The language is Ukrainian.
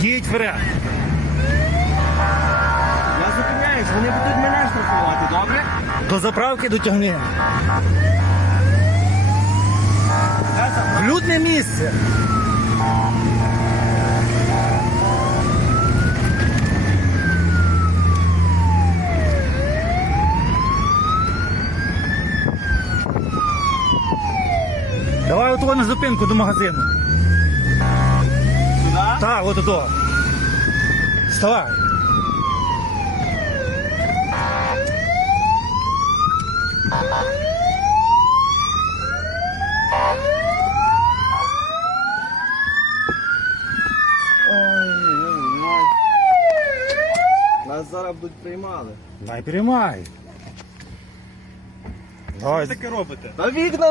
їдь вперед. Я зупиняюсь, вони будуть мене штрафувати, добре? До заправки дотягни. В людне місце. Давай на зупинку до магазину. Сюди? Так, от ото. Вставай. Нас зараз будуть приймали. Дай приймай. Давай. робите? Та вікна